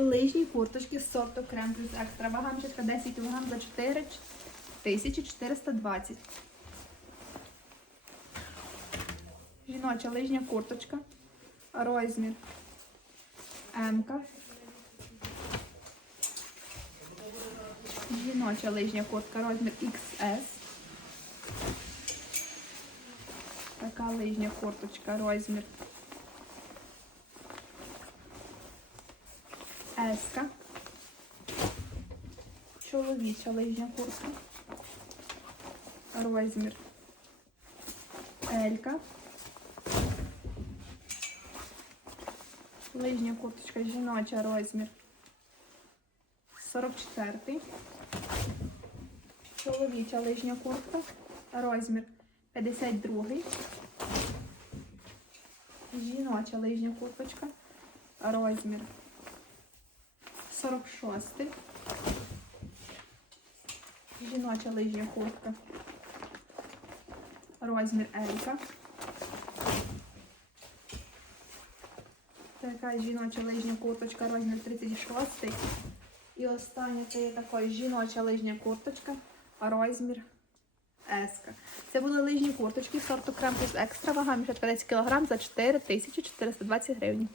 Лижні курточки з сорту крем плюс екстра. Вага мішечка 10 кг за 4 1420. Жіноча лижня курточка. Розмір М. Жіноча лижня куртка, розмір XS. Така лижня курточка, розмір S. Чоловіча лижня куртка. Розмір L. Лижня курточка жіноча розмір 44. Чоловіча лижня куртка. Розмір 52. Жіноча лижня курточка. Розмір 46. Жіноча лижня куртка. Розмір Елька. Така жіноча лижня курточка, розмір 36. І остання це є така жіноча лижня курточка, розмір S. Це були лижні курточки сорту крем плюс екстра, вага мішечка 10 кг за 4420 гривень.